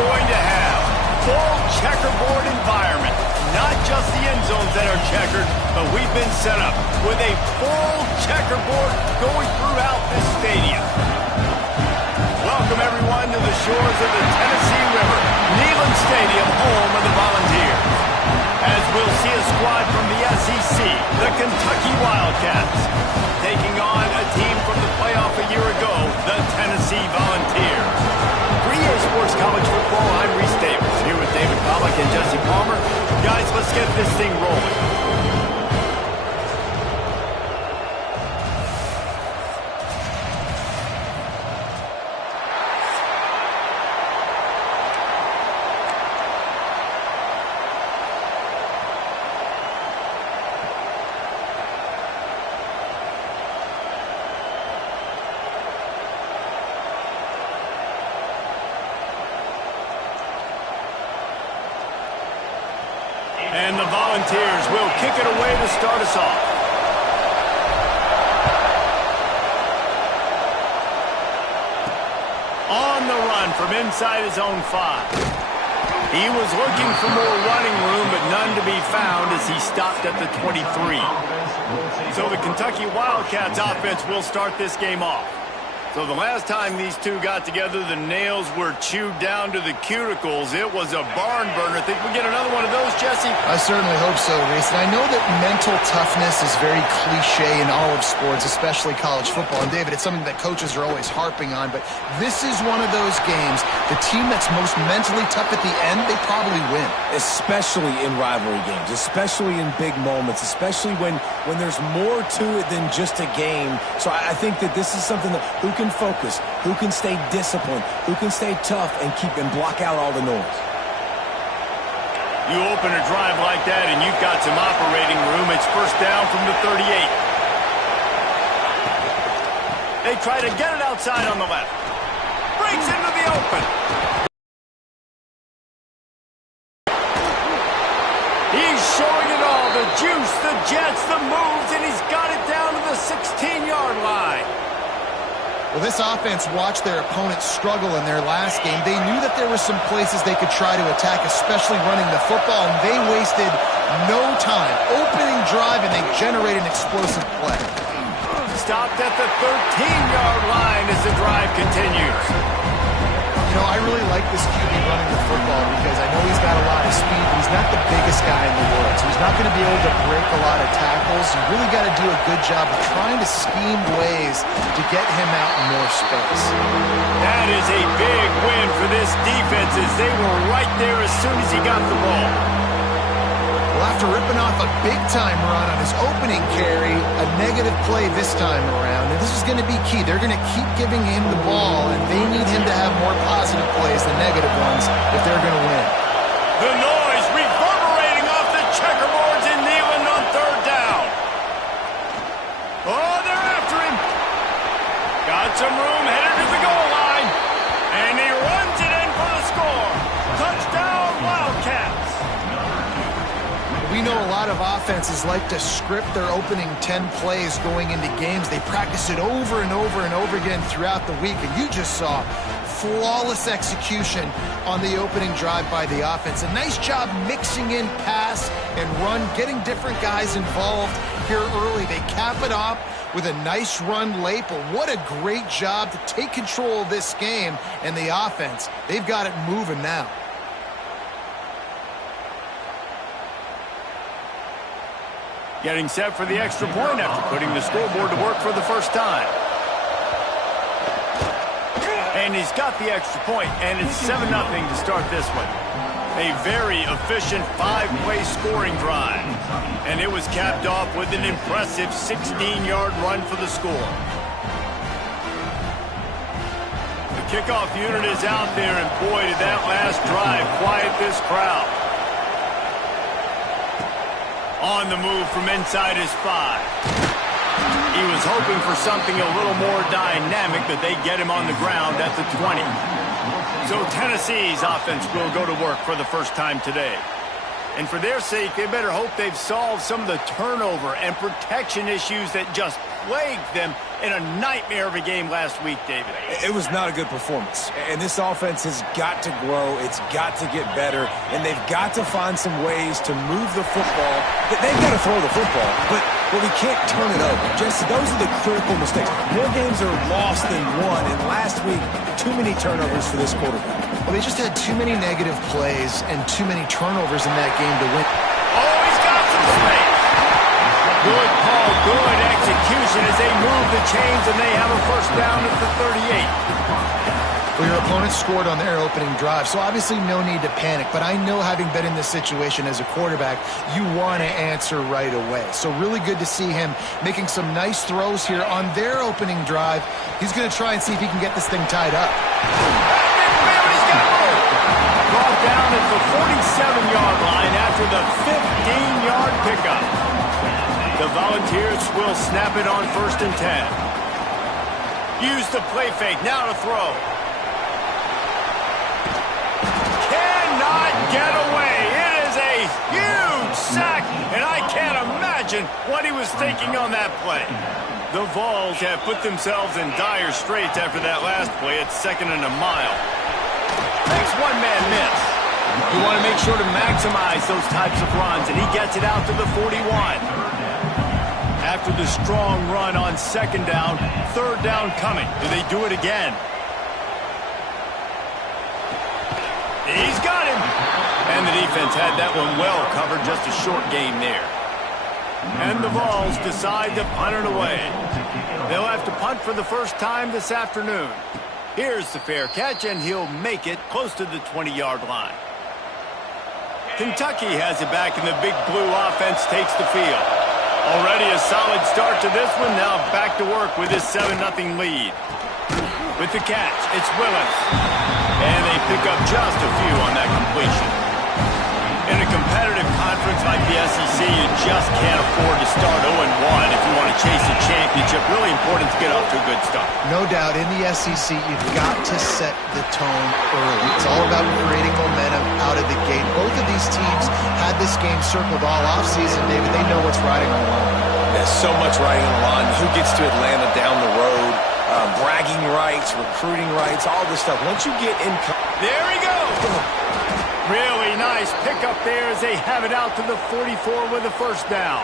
going to have full checkerboard environment. Not just the end zones that are checkered, but we've been set up with a full checkerboard going throughout this stadium. Welcome, everyone, to the shores of the Tennessee River, Neyland Stadium, home of the Volunteers. As we'll see a squad from the SEC, the Kentucky Wildcats, taking on a team from the playoff a year ago, the Tennessee Volunteers. 3A Sports College Football, I'm Reese Davis, here with David Pollack and Jesse Palmer. Guys, let's get this thing rolling. And the Volunteers will kick it away to start us off. On the run from inside his own 5. He was looking for more running room, but none to be found as he stopped at the 23. So the Kentucky Wildcats offense will start this game off. So the last time these two got together, the nails were chewed down to the cuticles. It was a barn burner. Think we get another one of those, Jesse? I certainly hope so, Reese. And I know that mental toughness is very cliche in all of sports, especially college football. And, David, it's something that coaches are always harping on. But this is one of those games, the team that's most mentally tough at the end, they probably win. Especially in rivalry games, especially in big moments, especially when there's more to it than just a game. So I think that this is something that who can focus, who can stay disciplined, who can stay tough and block out all the noise. You open a drive like that and you've got some operating room. It's first down from the 38. They try to get it outside on the left. Breaks into the open. He's showing it all. The juice, the jets, the moves, and he's got it down to the 16-yard line. Well, this offense watched their opponents struggle in their last game. They knew that there were some places they could try to attack, especially running the football, and they wasted no time. Opening drive, and they generated an explosive play. Stopped at the 13-yard line as the drive continues. You know, I really like this QB running the football because I know he's got a lot of speed, but he's not the biggest guy in the world, so he's not going to be able to break a lot of tackles. You really got to do a good job of trying to scheme ways to get him out in more space. That is a big win for this defense as they were right there as soon as he got the ball. Well, after ripping off a big-time run on his opening carry, a negative play this time around, and this is going to be key. They're going to keep giving him the ball, and they need him to have more positive plays than negative ones if they're going to win. The noise reverberating off the checkerboards in Neyland on third down. Oh, they're after him. Got some room, headed to the goal line, and he runs it in for the score. Touchdown, Wildcats. We know a lot of offenses like to script their opening 10 plays going into games. They practice it over and over and over again throughout the week, and you just saw flawless execution on the opening drive by the offense. A nice job mixing in pass and run, getting different guys involved here early. They cap it off with a nice run late, but what a great job to take control of this game, and the offense, they've got it moving now. Getting set for the extra point after putting the scoreboard to work for the first time. And he's got the extra point, and it's 7-0 to start this one. A very efficient 5-play scoring drive. And it was capped off with an impressive 16-yard run for the score. The kickoff unit is out there, and boy, did that last drive quiet this crowd. On the move from inside his 5. He was hoping for something a little more dynamic, but they get him on the ground at the 20. So Tennessee's offense will go to work for the first time today. And for their sake, they better hope they've solved some of the turnover and protection issues that just plagued them in a nightmare of a game last week, David. It was not a good performance. And this offense has got to grow. It's got to get better. And they've got to find some ways to move the football. They've got to throw the football, but we can't turn it over. Just those are the critical mistakes. More games are lost than won. And last week, too many turnovers for this quarterback. Well, they just had too many negative plays and too many turnovers in that game to win. Oh, he's got some space. Good call, good execution as they move the chains, and they have a first down at the 38. Well, your opponent scored on their opening drive, so obviously no need to panic. But I know, having been in this situation as a quarterback, you want to answer right away. So really good to see him making some nice throws here on their opening drive. He's going to try and see if he can get this thing tied up. Brought down at the 47-yard line after the 15-yard pickup. The Volunteers will snap it on 1st and 10. Use the play fake, now to throw. Cannot get away. It is a huge sack, and I can't imagine what he was thinking on that play. The Vols have put themselves in dire straits after that last play at 2nd and a mile. Makes one-man miss. You want to make sure to maximize those types of runs, and he gets it out to the 41. After the strong run on 2nd down, 3rd down coming. Do they do it again? He's got him. And the defense had that one well covered, just a short gain there. And the Vols decide to punt it away. They'll have to punt for the first time this afternoon. Here's the fair catch, and he'll make it close to the 20-yard line. Kentucky has it back, and the Big Blue offense takes the field. Already a solid start to this one. Now back to work with this 7-0 lead. With the catch, it's Willis. And they pick up just a few on that completion. In a competitive conference like the SEC, you just can't afford to start 0-1 if you want to chase a championship. Really important to get off to a good start. No doubt, in the SEC, you've got to set the tone early. It's all about creating momentum out of the gate. Both of these teams had this game circled all offseason, David. They know what's riding on the line. There's so much riding on the line. Who gets to Atlanta down the road? Bragging rights, recruiting rights, all this stuff. Once you get in... There he goes! Really nice pickup there as they have it out to the 44 with a first down.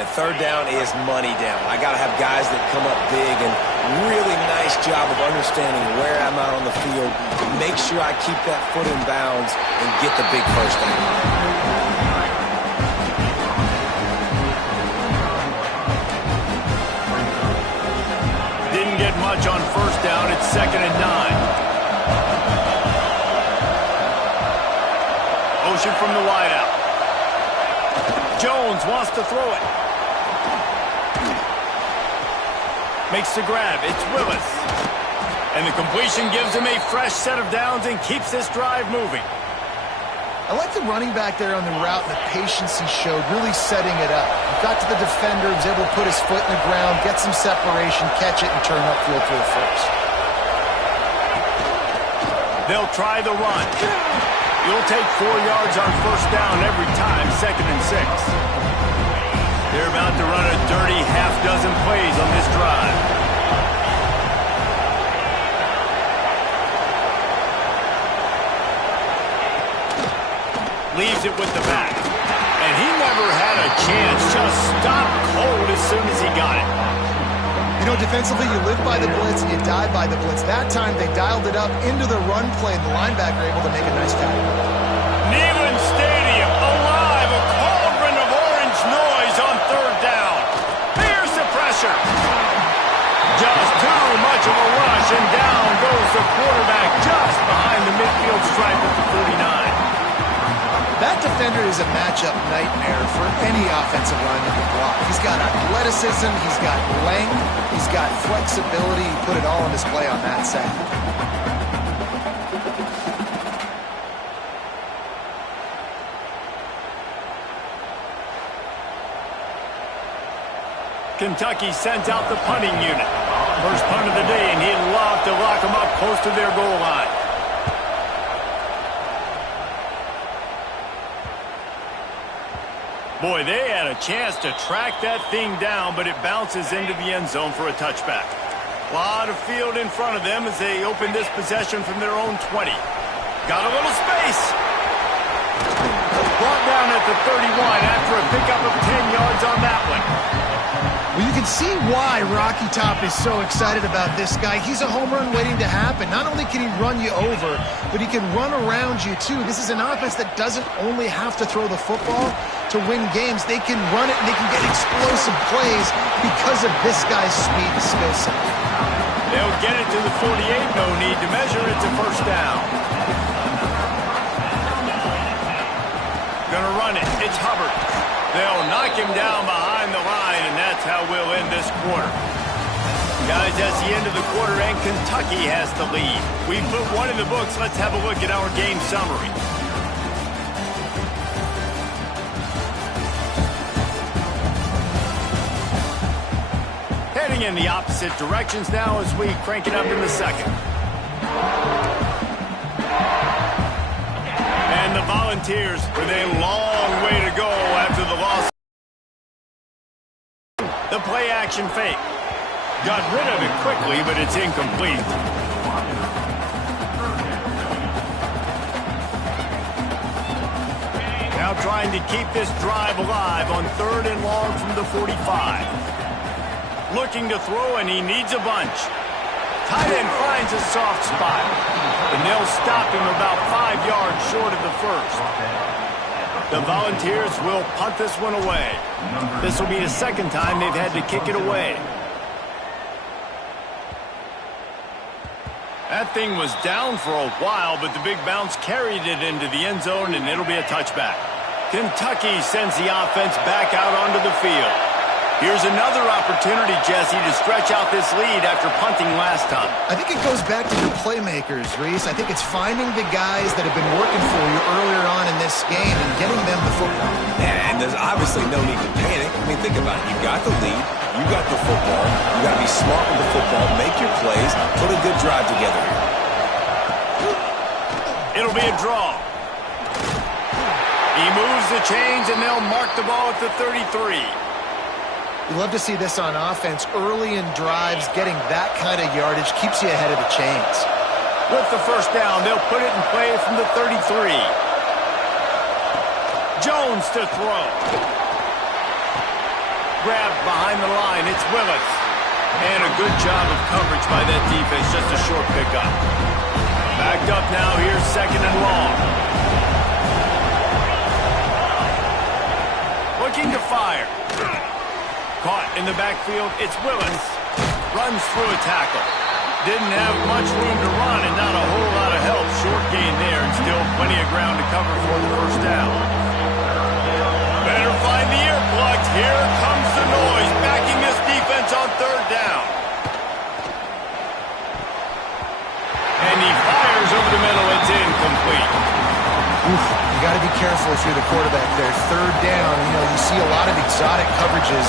And 3rd down is money down. I got to have guys that come up big, and really nice job of understanding where I'm out on the field. Make sure I keep that foot in bounds and get the big first down. Didn't get much on 1st down. It's 2nd and 9. Motion from the wideout. Jones wants to throw it. Makes the grab. It's Willis. And the completion gives him a fresh set of downs and keeps this drive moving. I like the running back there on the route and the patience he showed, really setting it up. Got to the defender, was able to put his foot in the ground, get some separation, catch it, and turn upfield for the first. They'll try the run. You'll take 4 yards on 1st down every time, 2nd and 6. They're about to run a dirty half-dozen plays on this drive. Leaves it with the back. And he never had a chance. Just stopped cold as soon as he got it. You know, defensively, you live by the blitz and you die by the blitz. That time, they dialed it up into the run play, and the linebacker able to make a nice tackle. Neyland Stadium, alive, a cauldron of orange noise on 3rd down. Here's the pressure. Just too much of a rush, and down goes the quarterback just behind the midfield stripe at the 49. That defender is a matchup nightmare for any offensive lineman to block. He's got athleticism, he's got length, he's got flexibility. He put it all on display on that sack. Kentucky sends out the punting unit. First punt of the day, and he'd love to lock them up close to their goal line. Boy, they had a chance to track that thing down, but it bounces into the end zone for a touchback. A lot of field in front of them as they open this possession from their own 20. Got a little space. Brought down at the 31 after a pickup of 10 yards on that one. Well, you can see why Rocky Top is so excited about this guy. He's a home run waiting to happen. Not only can he run you over, but he can run around you too. This is an offense that doesn't only have to throw the football to win games. They can run it and they can get explosive plays because of this guy's speed and skill set. They'll get it to the 48, no need to measure it to first down. Gonna run it, it's Hubbard. They'll knock him down behind the line, and that's how we'll end this quarter. Guys, that's the end of the quarter, and Kentucky has the lead. We put one in the books. Let's have a look at our game summary. Heading in the opposite directions now as we crank it up in the second. And the Volunteers with a long way to go after the loss. The play action fake. Got rid of it quickly, but it's incomplete. Now trying to keep this drive alive on 3rd and long from the 45. Looking to throw, and he needs a bunch. Tight end finds a soft spot, and they'll stop him about 5 yards short of the first. The Volunteers will punt this one away. This will be the second time they've had to kick it away. That thing was down for a while, but the big bounce carried it into the end zone, and it'll be a touchback. Kentucky sends the offense back out onto the field. Here's another opportunity, Jesse, to stretch out this lead after punting last time. I think it goes back to your playmakers, Reese. I think it's finding the guys that have been working for you earlier on in this game and getting them the football. And there's obviously no need to panic. I mean, think about it. You got the lead. You got the football. You got to be smart with the football. Make your plays. Put a good drive together here. It'll be a draw. He moves the chains, and they'll mark the ball at the 33. You love to see this on offense. Early in drives, getting that kind of yardage keeps you ahead of the chains. With the first down, they'll put it in play from the 33. Jones to throw. Grabbed behind the line, it's Willis. And a good job of coverage by that defense, just a short pickup. Backed up now, here's 2nd and long. Looking to fire. Caught in the backfield, it's Willis. Runs through a tackle. Didn't have much room to run and not a whole lot of help. Short gain there and still plenty of ground to cover for the first down. Better find the earplugs. Here comes the noise, backing this defense on 3rd down. And he fires over the middle. It's incomplete. Oof, you got to be careful if you're the quarterback there. 3rd down, you see a lot of exotic coverages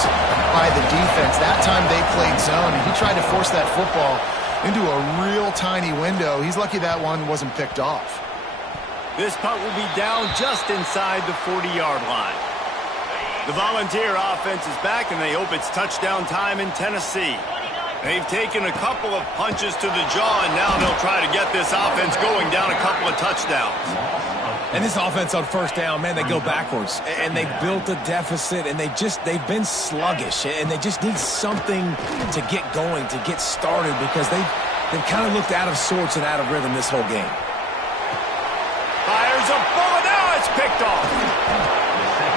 by the defense. That time they played zone, and he tried to force that football into a real tiny window. He's lucky that one wasn't picked off. This punt will be down just inside the 40-yard line. The Volunteer offense is back, and they hope it's touchdown time in Tennessee. They've taken a couple of punches to the jaw, and now they'll try to get this offense going down a couple of touchdowns. And this offense on first down, man, they go backwards. And they've built a deficit, and they've been sluggish. And they just need something to get going, to get started, because they've kind of looked out of sorts and out of rhythm this whole game. Fires a bullet. Now it's picked off.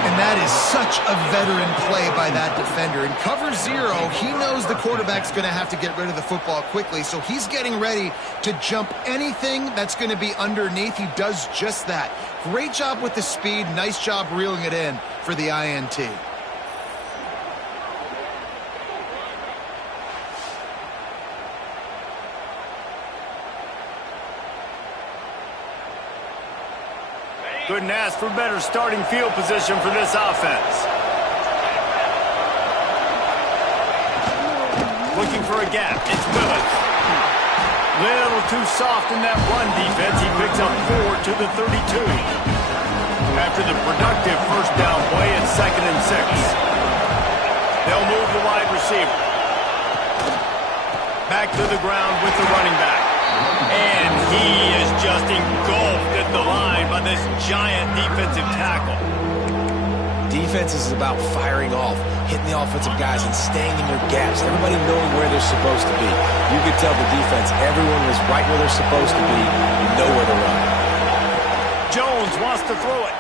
And that is such a veteran play by that defender. In cover 0, he knows the quarterback's going to have to get rid of the football quickly, so he's getting ready to jump anything that's going to be underneath. He does just that. Great job with the speed. Nice job reeling it in for the INT. Couldn't ask for better starting field position for this offense. Looking for a gap. It's Willis. Little too soft in that run defense. He picks up 4 to the 32. After the productive first down play, it's 2nd and 6. They'll move the wide receiver. Back to the ground with the running back. And he is just engulfed at the line by this giant defensive tackle. Defense is about firing off, hitting the offensive guys, and staying in your gaps. Everybody knowing where they're supposed to be. You could tell the defense, everyone was right where they're supposed to be. You know where to run. Jones wants to throw it.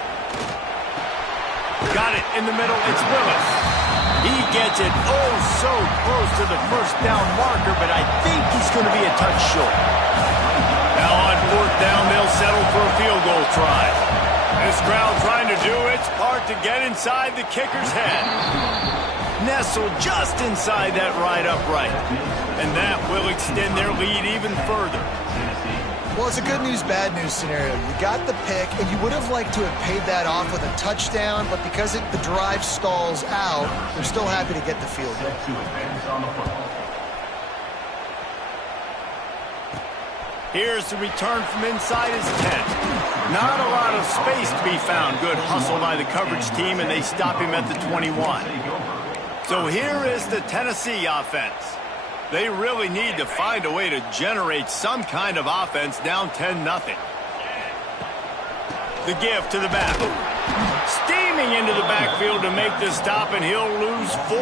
Got it in the middle. It's Willis. He gets it oh so close to the first down marker, but I think he's going to be a touch short. Now on 4th down, they'll settle for a field goal try. This crowd trying to do its part to get inside the kicker's head. Nestled just inside that right upright. And that will extend their lead even further. Well, it's a good news, bad news scenario. You got the pick, and you would have liked to have paid that off with a touchdown, but because the drive stalls out, they're still happy to get the field goal. Here's the return from inside his 10. Not a lot of space to be found. Good hustle by the coverage team, and they stop him at the 21. So here is the Tennessee offense. They really need to find a way to generate some kind of offense down 10-0. The give to the back. Steaming into the backfield to make the stop, and he'll lose 4.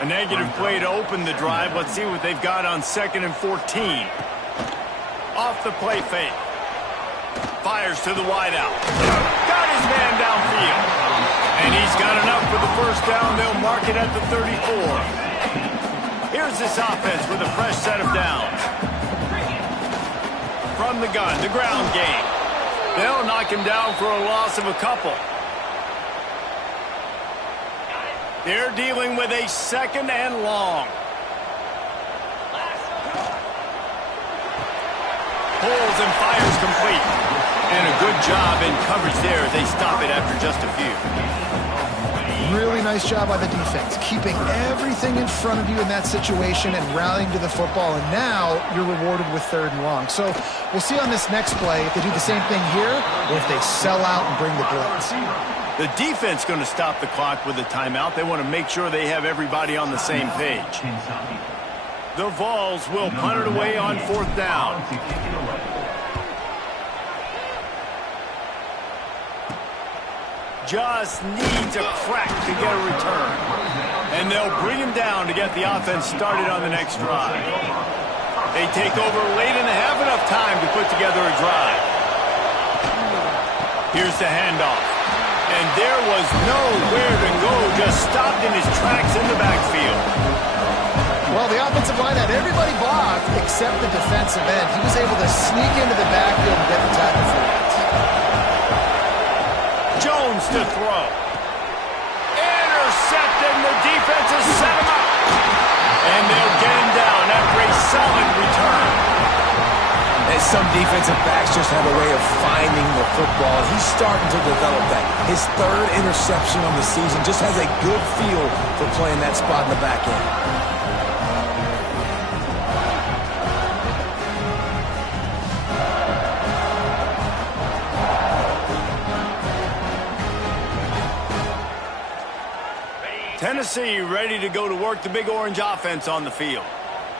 A negative play to open the drive. Let's see what they've got on 2nd and 14. Off the play fake. Fires to the wideout. Got his man downfield. And he's got enough for the first down. They'll mark it at the 34. Here's this offense with a fresh set of downs. From the gun, the ground game. They'll knock him down for a loss of a couple. They're dealing with a 2nd and long. Pulls and fires complete. And a good job in coverage there as they stop it after just a few. Really nice job by the defense, keeping everything in front of you in that situation and rallying to the football, and now you're rewarded with 3rd and long. So we'll see on this next play if they do the same thing here or if they sell out and bring the blitz. The defense going to stop the clock with a timeout. They want to make sure they have everybody on the same page. The Vols will punt it away on 4th down. Just needs a crack to get a return. And they'll bring him down to get the offense started on the next drive. They take over late and have enough time to put together a drive. Here's the handoff. And there was nowhere to go, just stopped in his tracks in the backfield. Well, the offensive line had everybody blocked except the defensive end. He was able to sneak into the backfield and get the tackle for it. Jones to throw. Intercepted, and the defense has set him up. And they'll get him down after a solid return. And some defensive backs just have a way of finding the football. He's starting to develop that. His 3rd interception on the season, just has a good feel for playing that spot in the back end. Tennessee ready to go to work the Big Orange offense on the field.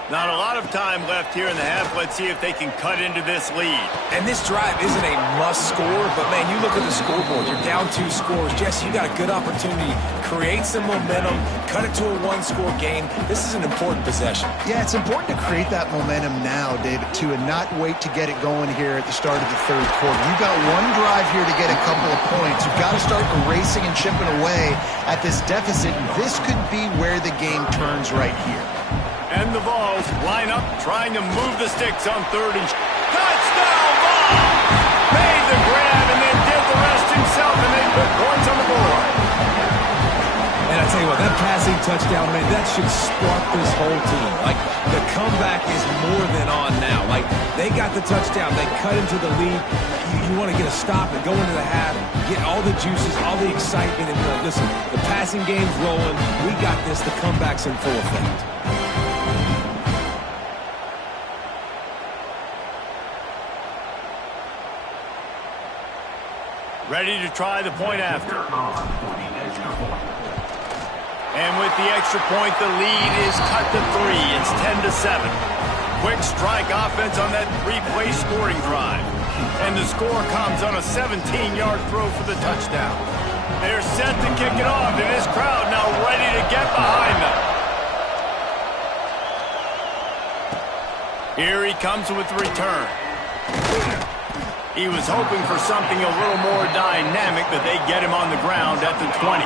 Not a lot of time left here in the half. Let's see if they can cut into this lead. And this drive isn't a must score, but man, you look at the scoreboard. You're down 2 scores. Jesse, you got a good opportunity. Create some momentum. Cut it to a 1-score game. This is an important possession. Yeah, it's important to create that momentum now, David, too, and not wait to get it going here at the start of the 3rd quarter. You've got one drive here to get a couple of points. You've got to start erasing and chipping away at this deficit. This could be where the game turns right here. And the Vols line up, trying to move the sticks on 3rd and... Touchdown, Vols! Made the grab and then did the rest himself, and they put points on the board. And I tell you what, that passing touchdown, man, that should spark this whole team. Like, the comeback is more than on now. Like, they got the touchdown. They cut into the lead. You want to get a stop and go into the half, get all the juices, all the excitement, and be like, listen, the passing game's rolling. We got this. The comeback's in full effect. Ready to try the point after. And with the extra point, the lead is cut to 3. It's 10-7. Quick strike offense on that 3-play scoring drive. And the score comes on a 17-yard throw for the touchdown. They're set to kick it off, and this crowd now ready to get behind them. Here he comes with the return. He was hoping for something a little more dynamic, but they get him on the ground at the 20.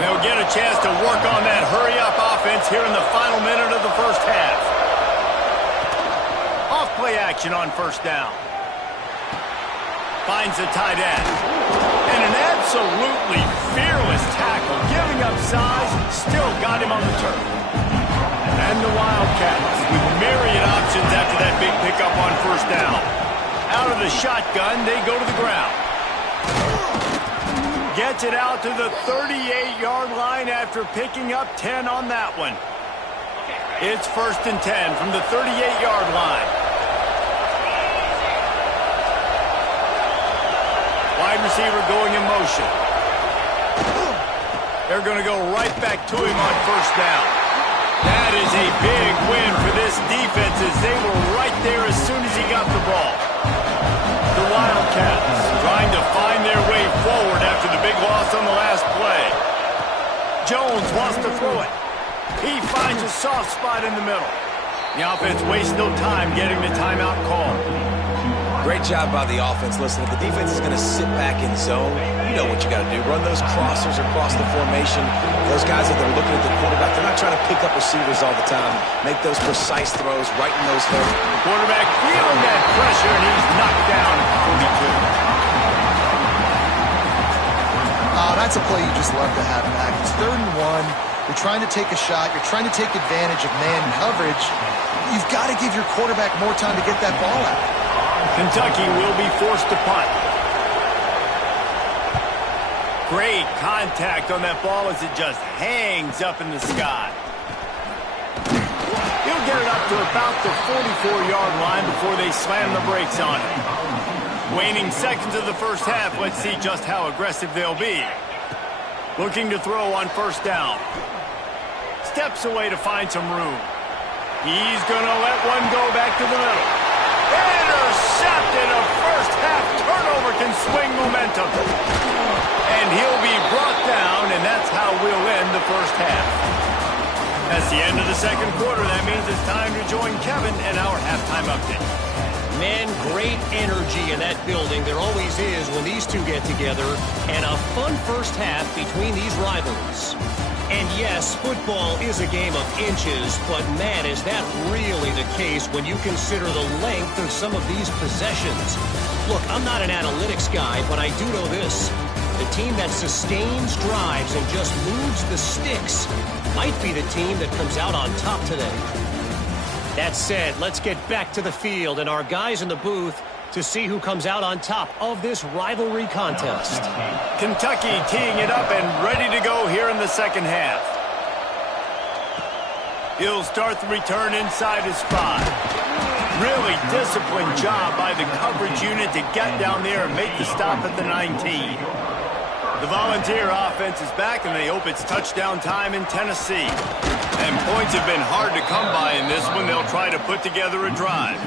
They'll get a chance to work on that hurry-up offense here in the final minute of the first half. Off-play action on first down. Finds the tight end. And an absolutely fearless tackle, giving up size, still got him on the turf. And the Wildcats with myriad options after that big pickup on first down. Out of the shotgun, they go to the ground. Gets it out to the 38-yard line after picking up 10 on that one. It's 1st and 10 from the 38-yard line. Wide receiver going in motion. They're going to go right back to him on first down. That is a big win for this defense as they were right there as soon as he got the ball. The Wildcats trying to find their way forward after the big loss on the last play. Jones wants to throw it. He finds a soft spot in the middle. The offense wastes no time getting the timeout call. Great job by the offense. Listen, if the defense is going to sit back in zone, you know what you got to do. Run those crossers across the formation. Those guys that they're looking at the quarterback, they're not trying to pick up receivers all the time. Make those precise throws right in those holes. The quarterback feeling that pressure, and he's knocked down at 42. That's a play you just love to have back. It's 3rd and 1. You're trying to take a shot. You're trying to take advantage of man coverage. You've got to give your quarterback more time to get that ball out. Kentucky will be forced to punt. Great contact on that ball as it just hangs up in the sky. He'll get it up to about the 44-yard line before they slam the brakes on it. Waning seconds of the first half, let's see just how aggressive they'll be. Looking to throw on first down. Steps away to find some room. He's going to let one go back to the middle. Intercepted. A first half turnover can swing momentum. And he'll be brought down, and that's how we'll end the first half. That's the end of the second quarter. That means it's time to join Kevin in our halftime update. Man, great energy in that building. There always is when these two get together. And a fun first half between these rivalries. And yes, football is a game of inches, but man, is that really the case when you consider the length of some of these possessions. Look, I'm not an analytics guy, but I do know this. The team that sustains drives and just moves the sticks might be the team that comes out on top today. That said, let's get back to the field and our guys in the booth to see who comes out on top of this rivalry contest. Kentucky teeing it up and ready to go here in the second half. He'll start the return inside his 5. Really disciplined job by the coverage unit to get down there and make the stop at the 19. The Volunteer offense is back, and they hope it's touchdown time in Tennessee. And points have been hard to come by in this one. They'll try to put together a drive.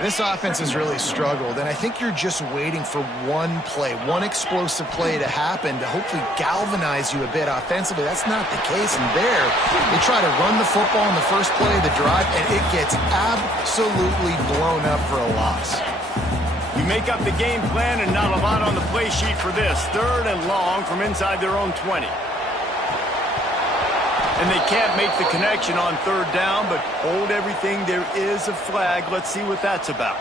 This offense has really struggled, and I think you're just waiting for one play, one explosive play to happen to hopefully galvanize you a bit offensively. That's not the case, and there, they try to run the football in the first play of the drive, and it gets absolutely blown up for a loss. You make up the game plan, and not a lot on the play sheet for this. 3rd and long from inside their own 20. And they can't make the connection on 3rd down, but hold everything. There is a flag. Let's see what that's about.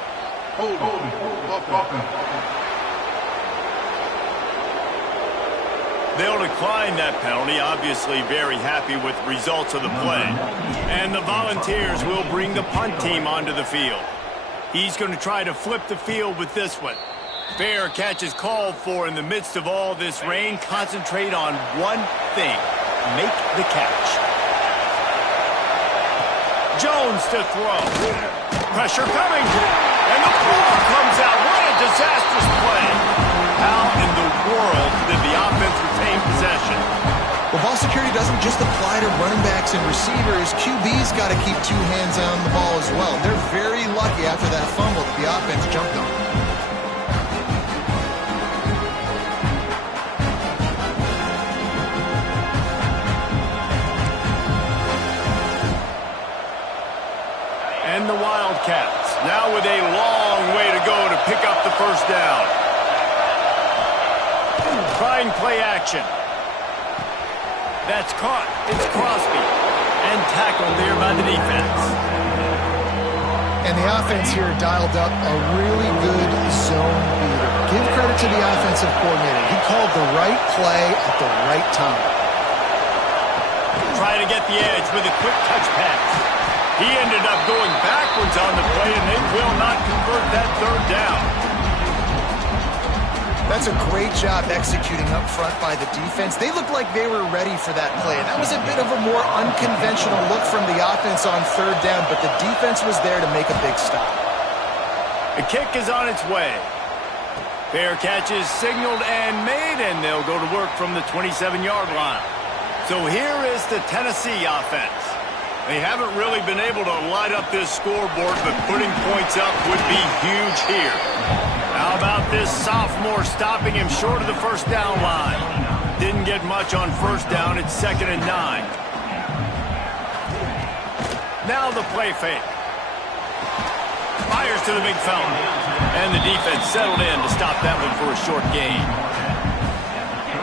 They'll decline that penalty, obviously very happy with the results of the play. And the Volunteers will bring the punt team onto the field. He's going to try to flip the field with this one. Fair catch is called for in the midst of all this rain. Concentrate on one thing. Make the catch. Jones to throw. Pressure coming. And the ball comes out. What a disastrous play. How in the world did the offense retain possession? Well, ball security doesn't just apply to running backs and receivers. QB's got to keep two hands on the ball as well. They're very lucky after that fumble that the offense jumped on. And the Wildcats, now with a long way to go to pick up the first down. Trying play action. That's caught. It's Crosby. And tackled there by the defense. And the offense here dialed up a really good zone beater. Give credit to the offensive coordinator. He called the right play at the right time. Trying to get the edge with a quick touch pass. He ended up going backwards on the play, and they will not convert that third down. That's a great job executing up front by the defense. They looked like they were ready for that play, and that was a bit of a more unconventional look from the offense on third down, but the defense was there to make a big stop. The kick is on its way. Fair catch is signaled and made, and they'll go to work from the 27-yard line. So here is the Tennessee offense. They haven't really been able to light up this scoreboard, but putting points up would be huge here. How about this sophomore stopping him short of the first down line? Didn't get much on first down. It's 2nd and 9. Now the play fake. Fires to the big fella. And the defense settled in to stop that one for a short gain.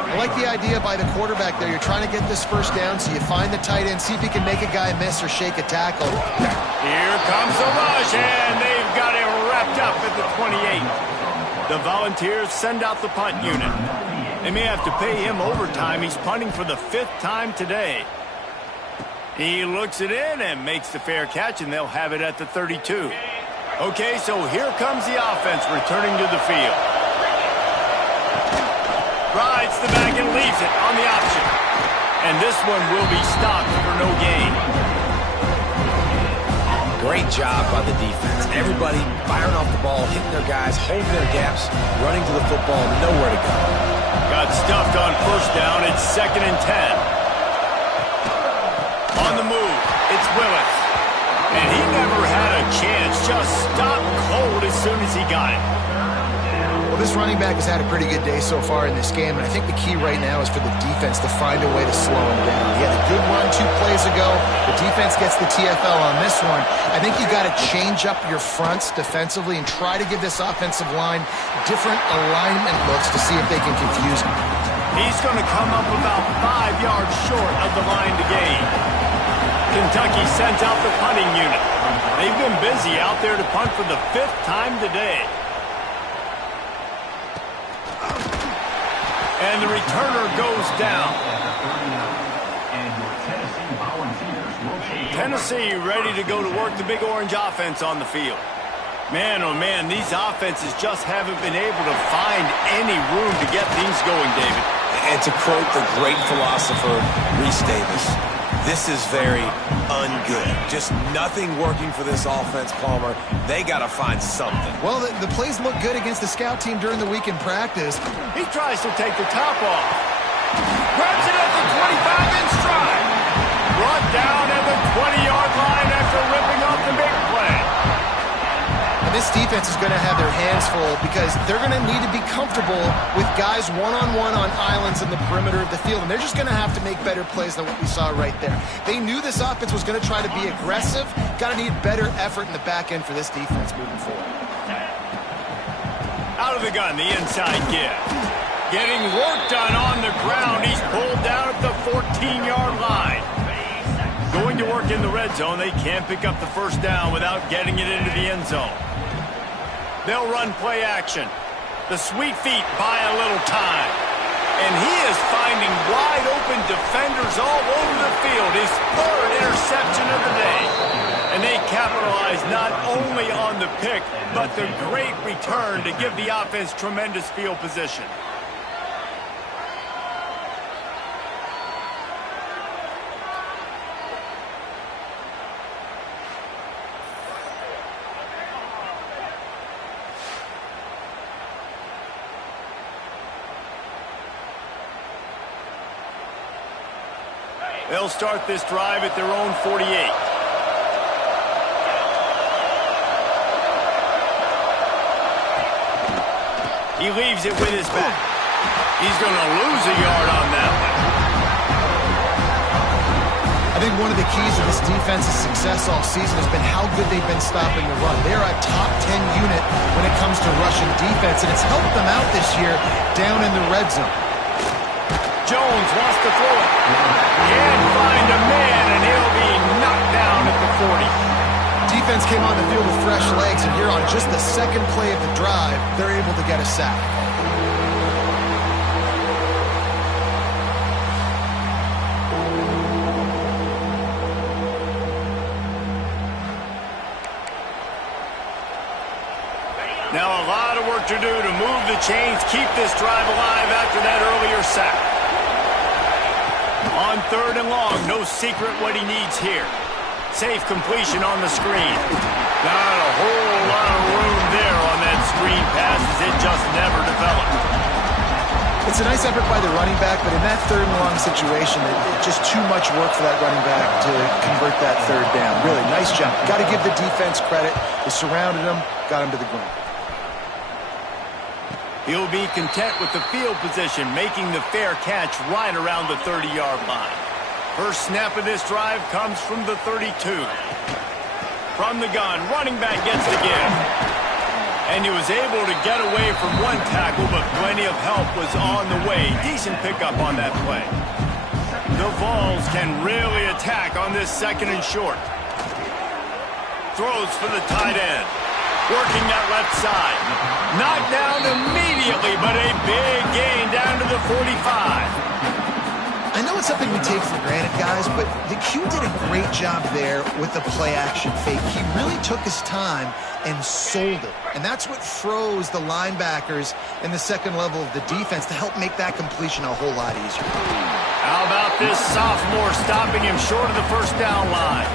I like the idea by the quarterback there. You're trying to get this first down, so you find the tight end, see if he can make a guy miss or shake a tackle. Here comes the rush, and they've got him wrapped up at the 28. The Volunteers send out the punt unit. They may have to pay him overtime. He's punting for the 5th time today. He looks it in and makes the fair catch, and they'll have it at the 32. Okay, so here comes the offense returning to the field. Rides the back and leaves it on the option. And this one will be stopped for no gain. Great job by the defense. Everybody firing off the ball, hitting their guys, holding their gaps, running to the football, nowhere to go. Got stuffed on first down. It's 2nd and 10. On the move, it's Willis. And he never had a chance. Just stopped cold as soon as he got it. Well, this running back has had a pretty good day so far in this game, and I think the key right now is for the defense to find a way to slow him down. He had a good run 2 plays ago. The defense gets the TFL on this one. I think you got to change up your fronts defensively and try to give this offensive line different alignment looks to see if they can confuse him. He's going to come up about 5 yards short of the line to gain. Kentucky sends out the punting unit. They've been busy out there to punt for the 5th time today. And the returner goes down. Tennessee ready to go to work the Big Orange offense on the field. Man, oh man, these offenses just haven't been able to find any room to get things going, David. And to quote the great philosopher, Reese Davis, this is very ungood. Just nothing working for this offense, Palmer. They got to find something. Well, the plays look good against the scout team during the week in practice. He tries to take the top off. Grabs it at the 25 in stride. Brought down at the 20-yard line after ripping off the big play. And this defense is going to have their hands full because they're going to need to be comfortable with guys one-on-one on islands in the perimeter of the field. And they're just going to have to make better plays than what we saw right there. They knew this offense was going to try to be aggressive. Got to need better effort in the back end for this defense moving forward. Out of the gun, the inside give. Getting work done on the ground. He's pulled down at the 14-yard line. Going to work in the red zone. They can't pick up the first down without getting it into the end zone. They'll run play action. The sweet feet buy a little time. And he is finding wide open defenders all over the field. His 3rd interception of the day. And they capitalize not only on the pick, but the great return to give the offense tremendous field position. They'll start this drive at their own 48. He leaves it with his back. He's going to lose a yard on that one. I think one of the keys to this defense's success all season has been how good they've been stopping the run. They're a top 10 unit when it comes to rushing defense, and it's helped them out this year down in the red zone. Jones wants to throw it. Can't find a man, and he'll be knocked down at the 40. Defense came on the field with fresh legs, and here on just the second play of the drive, they're able to get a sack. Now a lot of work to do to move the chains, keep this drive alive after that earlier sack. On 3rd and long, no secret what he needs here. Safe completion on the screen. Not a whole lot of room there on that screen pass as it just never developed. It's a nice effort by the running back, but in that 3rd and long situation, it's just too much work for that running back to convert that 3rd down. Really, nice job. Got to give the defense credit. They surrounded him, got him to the ground. He'll be content with the field position, making the fair catch right around the 30-yard line. First snap of this drive comes from the 32. From the gun, running back gets the give. And he was able to get away from one tackle, but plenty of help was on the way. Decent pickup on that play. The Vols can really attack on this 2nd and short. Throws for the tight end. Working that left side. Knocked down immediately, but a big gain down to the 45. I know it's something we take for granted, guys, but the Q did a great job there with the play-action fake. He really took his time and sold it. And that's what froze the linebackers in the 2nd level of the defense to help make that completion a whole lot easier. How about this sophomore stopping him short of the 1st down line?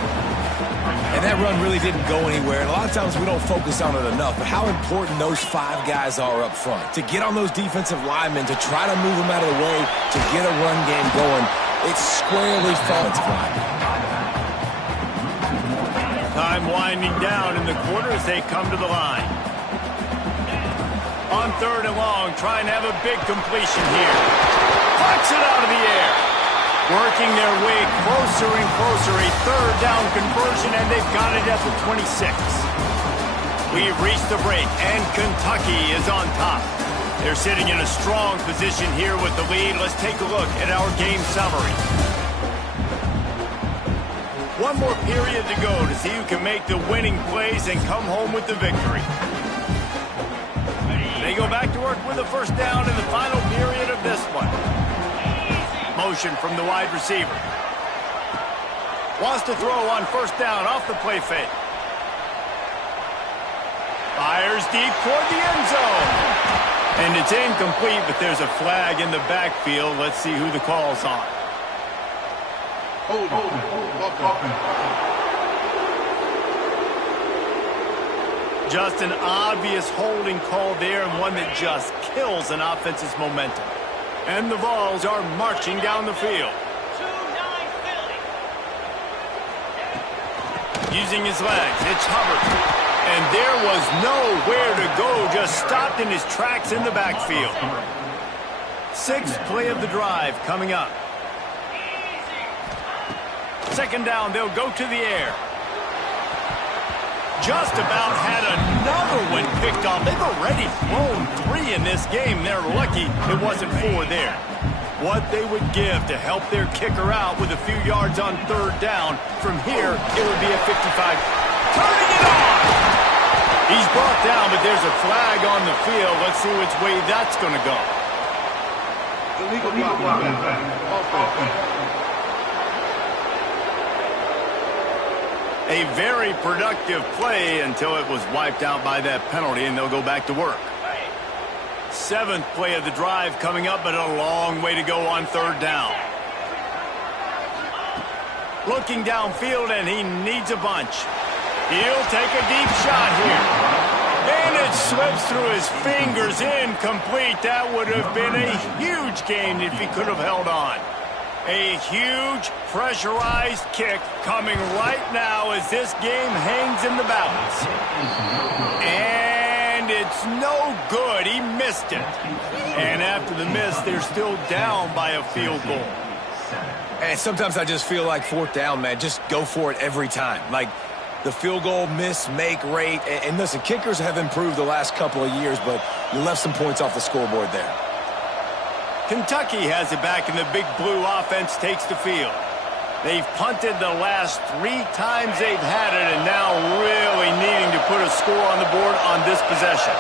And that run really didn't go anywhere. And a lot of times we don't focus on it enough. But how important those 5 guys are up front. To get on those defensive linemen, to try to move them out of the way, to get a run game going. It's squarely offensive line. Time winding down in the quarter as they come to the line. On 3rd and long, trying to have a big completion here. Pucks it out of the air. Working their way closer and closer, a 3rd down conversion, and they've got it at the 26. We've reached the break, and Kentucky is on top. They're sitting in a strong position here with the lead. Let's take a look at our game summary. One more period to go to see who can make the winning plays and come home with the victory. They go back to work with a 1st down in the final period of this one. Motion from the wide receiver. Wants to throw on 1st down off the play fake. Fires deep toward the end zone. And it's incomplete, but there's a flag in the backfield. Let's see who the call's on. Just an obvious holding call there, and one that just kills an offense's momentum. And the Vols are marching down the field. Using his legs, it's Hubbard. And there was nowhere to go, just stopped in his tracks in the backfield. 6th play of the drive coming up. 2nd down, they'll go to the air. Just about had another one picked off. They've already thrown 3 in this game. They're lucky it wasn't 4 there. What they would give to help their kicker out with a few yards on 3rd down. From here, it would be a 55. Turning it on! He's brought down, but there's a flag on the field. Let's see which way that's going to go. A very productive play until it was wiped out by that penalty, and they'll go back to work. 7th play of the drive coming up, but a long way to go on 3rd down. Looking downfield, and he needs a bunch. He'll take a deep shot here. And it slips through his fingers, incomplete. That would have been a huge gain if he could have held on. A huge pressurized kick coming right now as this game hangs in the balance. And it's no good. He missed it. And after the miss, they're still down by a field goal. And sometimes I just feel like fourth down, man, just go for it every time. Like the field goal miss-make rate. And listen, kickers have improved the last couple of years, but you left some points off the scoreboard there. Kentucky has it back, and the big blue offense takes the field. They've punted the last 3 times they've had it, and now really needing to put a score on the board on this possession.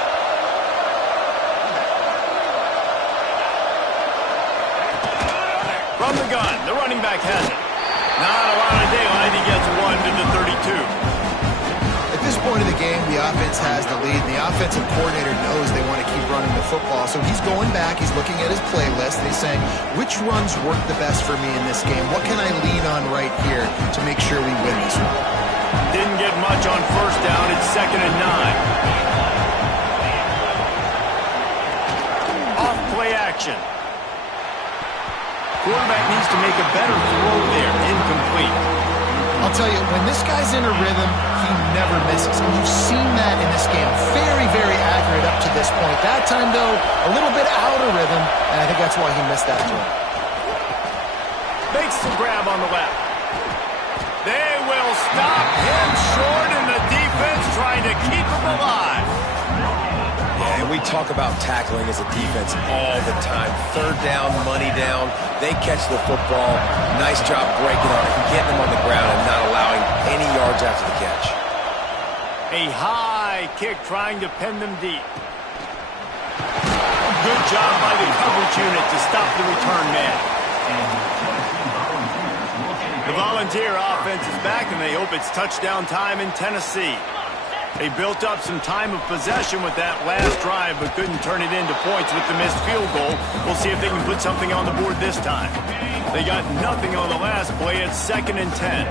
From the gun, the running back has it. Not a lot of daylight. He gets 1 to the 32. At this point of the game, the offense has the lead, and the offensive coordinator knows they want to keep running the football. So he's going back, he's looking at his playlist, and he's saying, which runs work the best for me in this game? What can I lean on right here to make sure we win this one? Didn't get much on first down. It's 2nd and 9. Off play action. Quarterback needs to make a better throw there. Incomplete. I'll tell you, when this guy's in a rhythm, he never misses. And you've seen that in this game. Very, very accurate up to this point. That time, though, a little bit out of rhythm, and I think that's why he missed that throw. Makes the grab on the left. They will stop him short, and the defense trying to keep him alive. Yeah, and we talk about tackling as a defense all the time. Third down, money down. They catch the football. Nice job breaking on it, getting them on the ground and not allowing any yards after the catch. A high kick trying to pin them deep. Good job by the coverage unit to stop the return man. The Volunteer offense is back, and they hope it's touchdown time in Tennessee. They built up some time of possession with that last drive, but couldn't turn it into points with the missed field goal. We'll see if they can put something on the board this time. They got nothing on the last play. It's 2nd and 10.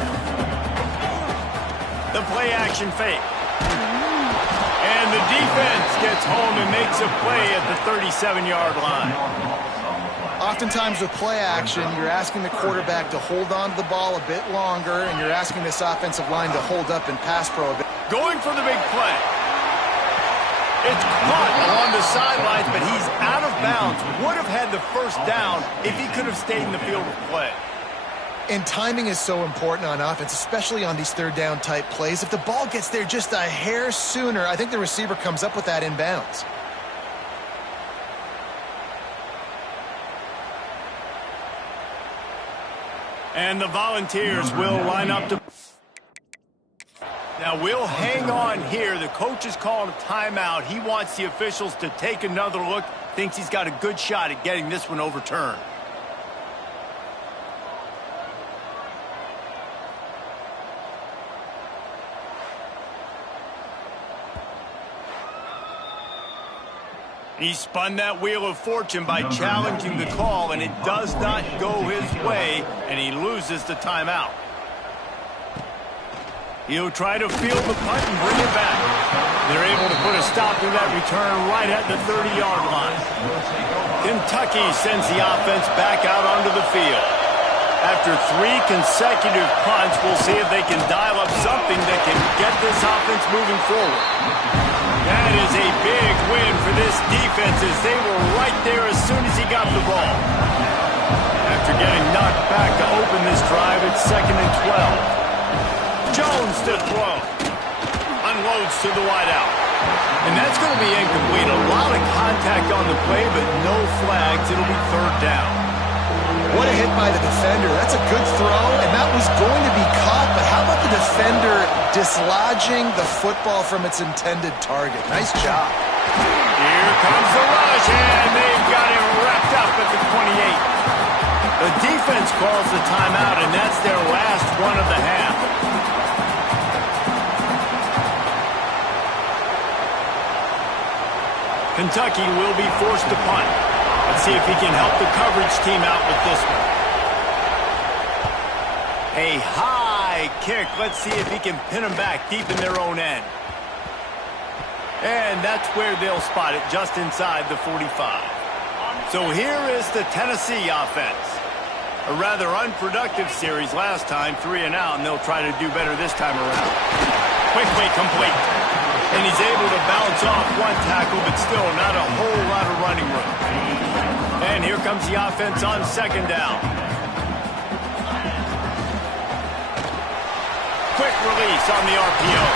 The play action fake. And the defense gets home and makes a play at the 37-yard line. Oftentimes with play action, you're asking the quarterback to hold on to the ball a bit longer, and you're asking this offensive line to hold up and pass pro a bit. Going for the big play. It's caught along the sidelines, but he's out of bounds. Would have had the first down if he could have stayed in the field of play. And timing is so important on offense, especially on these third down type plays. If the ball gets there just a hair sooner, I think the receiver comes up with that in bounds. And the Volunteers will line up to... Now, we'll hang on here. The coach is calling a timeout. He wants the officials to take another look. Thinks he's got a good shot at getting this one overturned. He spun that wheel of fortune by challenging the call, and it does not go his way, and he loses the timeout. He'll try to field the punt and bring it back. They're able to put a stop to that return right at the 30-yard line. Kentucky sends the offense back out onto the field. After 3 consecutive punts, we'll see if they can dial up something that can get this offense moving forward. That is a big win for this defense as they were right there as soon as he got the ball. After getting knocked back to open this drive, it's 2nd and 12. Jones to throw. Unloads to the wideout. And that's going to be incomplete. A lot of contact on the play, but no flags. It'll be 3rd down. What a hit by the defender. That's a good throw, and that was going to be caught, but how about the defender dislodging the football from its intended target? Nice job. Here comes the rush, and they've got him wrapped up at the 28. The defense calls the timeout, and that's their last one of the half. Kentucky will be forced to punt. Let's see if he can help the coverage team out with this one. A high kick. Let's see if he can pin them back deep in their own end. And that's where they'll spot it, just inside the 45. So here is the Tennessee offense. A rather unproductive series last time, 3 and out, and they'll try to do better this time around. Quickly complete. And he's able to bounce off one tackle, but still not a whole lot of running room. And here comes the offense on second down. Quick release on the RPO.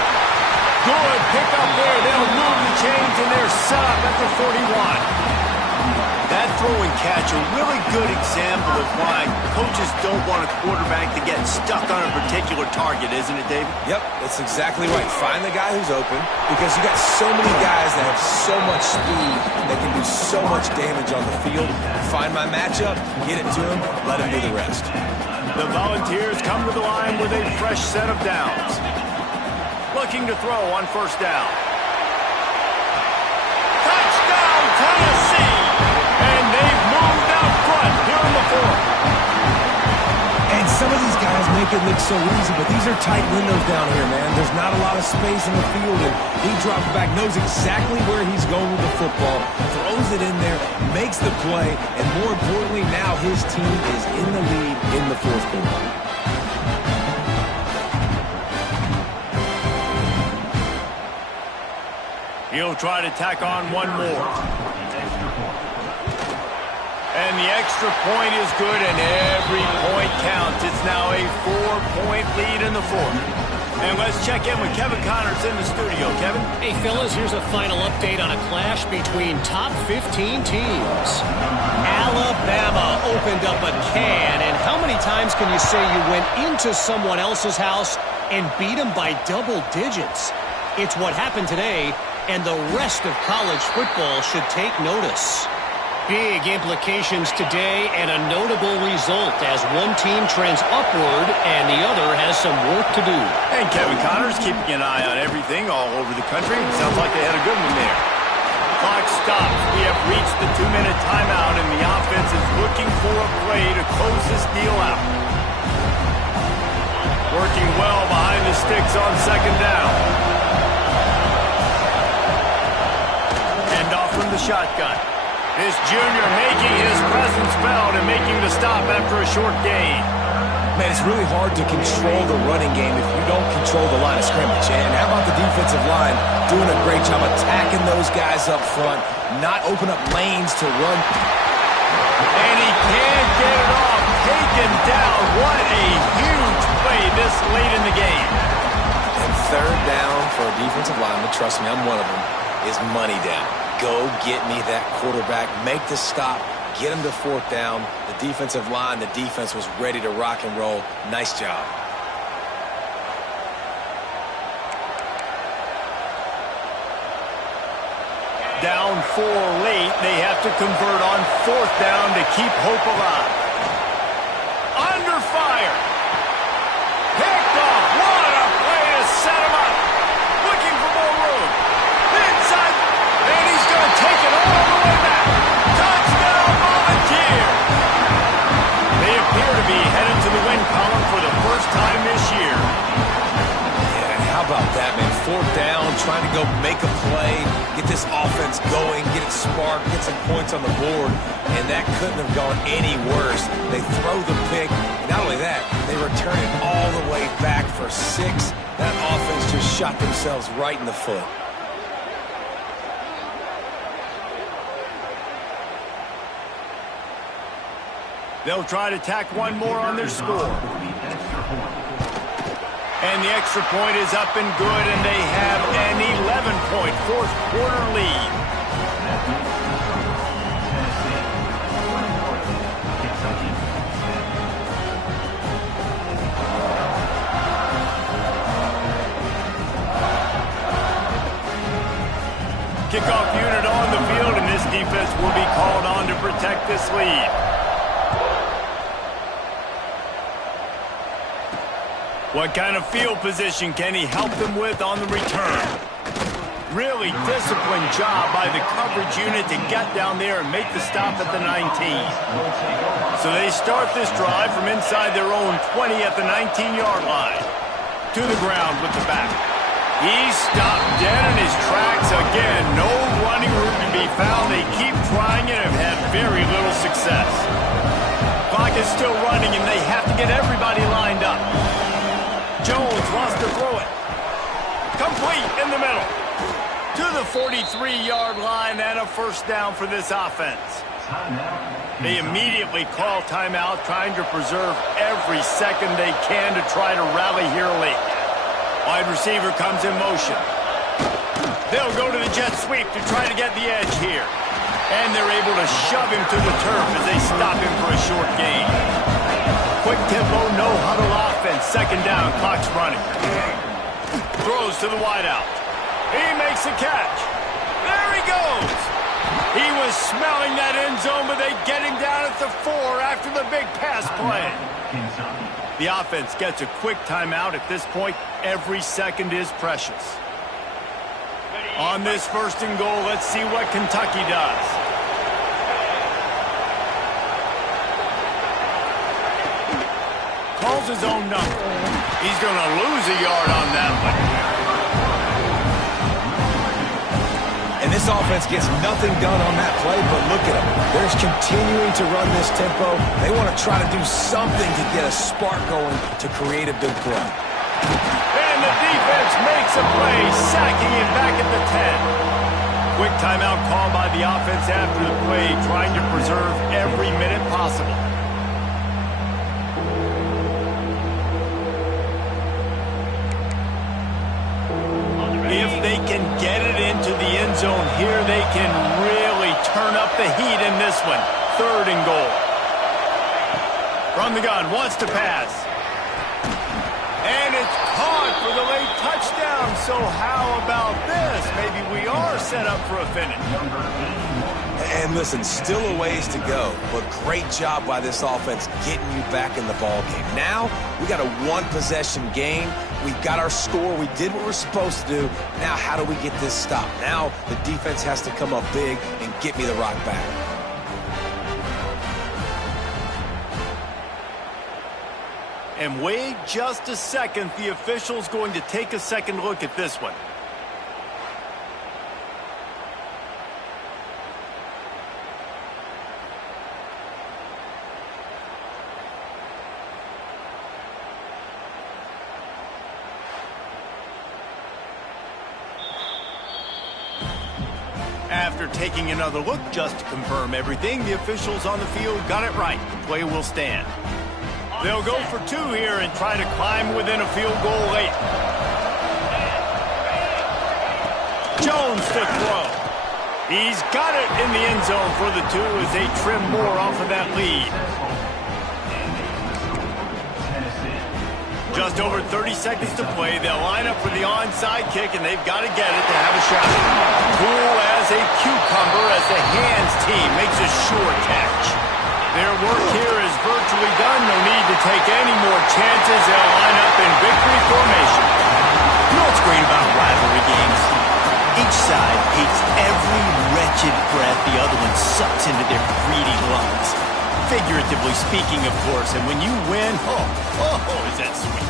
Good pick up there. They'll move the chains, and they're set up at the 41. That throw and catch, a really good example of why coaches don't want a quarterback to get stuck on a particular target, isn't it, David? Yep, that's exactly right. Find the guy who's open, because you got so many guys that have so much speed that can do so much damage on the field. Find my matchup, get it to him, let him do the rest. The Volunteers come to the line with a fresh set of downs. Looking to throw on first down. Touchdown, Tennessee! And they've moved out front here in the fourth. And some of these guys make it look so easy, but these are tight windows down here, man. There's not a lot of space in the field, and he drops back, knows exactly where he's going with the football, throws it in there, makes the play, and more importantly, now his team is in the lead in the fourth quarter. He'll try to tack on one more. And the extra point is good, and every point counts. It's now a 4-point lead in the fourth. And let's check in with Kevin Connors in the studio. Kevin? Hey, fellas, here's a final update on a clash between top 15 teams. Alabama opened up a can, and how many times can you say you went into someone else's house and beat them by double digits? It's what happened today, and the rest of college football should take notice. Big implications today and a notable result as one team trends upward and the other has some work to do. And Kevin Connors keeping an eye on everything all over the country. Sounds like they had a good one there. Clock stops. We have reached the 2-minute timeout, and the offense is looking for a play to close this deal out. Working well behind the sticks on second down. Hand off from the shotgun. This junior making his presence felt and making the stop after a short gain. Man, it's really hard to control the running game if you don't control the line of scrimmage. And how about the defensive line doing a great job attacking those guys up front, not open up lanes to run. And he can't get it off. Taken down. What a huge play this late in the game. And third down for a defensive lineman, trust me, I'm one of them, is money down. Go get me that quarterback, make the stop, get him to fourth down. The defensive line, the defense was ready to rock and roll. Nice job. Down 4 late, they have to convert on fourth down to keep hope alive. Under fire. Picked off. What a play to set him up. Looking for more room. Inside. And he's going to take it all the way back. Touchdown, Volunteer. They appear to be headed to the win column for the first time this year. Yeah, and how about that, man? Fourth down, trying to go make a play, get this offense going, get it sparked, get some points on the board, and that couldn't have gone any worse. They throw the pick, and not only that, they return it all the way back for 6. That offense just shot themselves right in the foot. They'll try to tack one more on their score. And the extra point is up and good, and they have an 11-point fourth quarter lead. Kickoff unit on the field, and this defense will be called on to protect this lead. What kind of field position can he help them with on the return? Really disciplined job by the coverage unit to get down there and make the stop at the 19. So they start this drive from inside their own 20 at the 19-yard line. To the ground with the back. He's stopped dead in his tracks again. No running room to be found. They keep trying and have had very little success. Clock is still running, and they have to get everybody lined up. Jones wants to throw it. Complete in the middle. To the 43-yard line and a first down for this offense. They immediately call timeout, trying to preserve every second they can to try to rally here late. Wide receiver comes in motion. They'll go to the jet sweep to try to get the edge here. And they're able to shove him to the turf as they stop him for a short gain. Quick tempo, no huddle offense. Second down, clock's running. Throws to the wideout. He makes the catch. There he goes. He was smelling that end zone, but they get him down at the 4 after the big pass play. The offense gets a quick timeout. At this point, every second is precious. On this first and goal, let's see what Kentucky does. Calls his own number. He's going to lose a yard on that one. And this offense gets nothing done on that play, but look at them. They're continuing to run this tempo. They want to try to do something to get a spark going to create a big play. And the defense makes a play, sacking him back at the 10. Quick timeout called by the offense after the play, trying to preserve every minute possible. If they can get it into the end zone here, they can really turn up the heat in this one. Third and goal. From the gun, wants to pass. And it's caught for the late touchdown. So how about this? Maybe we are set up for a finish. And listen, still a ways to go, but great job by this offense getting you back in the ball game. Now, we got a one-possession game. We got our score. We did what we're supposed to do. Now, how do we get this stopped? Now, the defense has to come up big and get me the rock back. And wait just a second. The official's going to take a second look at this one. After taking another look just to confirm everything, the officials on the field got it right. The play will stand. They'll go for 2 here and try to climb within a field goal late. Jones to throw. He's got it in the end zone for the 2 as they trim more off of that lead. Just over 30 seconds to play. They'll line up for the onside kick, and they've got to get it to have a shot. Cool as a cucumber as the hands team makes a sure catch. Their work here is virtually done. No need to take any more chances. They'll line up in victory formation. You know what's great about rivalry games? Each side hates every wretched breath the other one sucks into their greedy lungs. Figuratively speaking, of course. And when you win, is that sweet.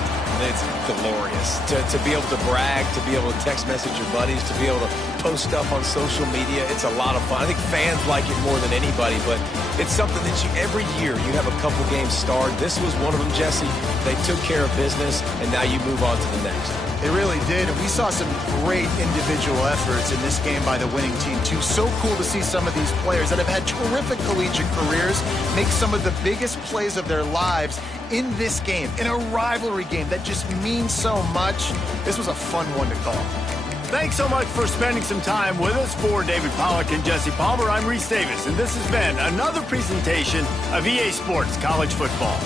It's glorious to be able to brag, to be able to text message your buddies, to be able to post stuff on social media. It's a lot of fun. I think fans like it more than anybody, but it's something that every year you have a couple games starred. This was one of them, Jesse. They took care of business, and now you move on to the next. They really did, and we saw some great individual efforts in this game by the winning team, too. So cool to see some of these players that have had terrific collegiate careers make some of the biggest plays of their lives in this game, in a rivalry game that just means so much. This was a fun one to call. Thanks so much for spending some time with us. For David Pollack and Jesse Palmer, I'm Reese Davis, and this has been another presentation of EA Sports College Football.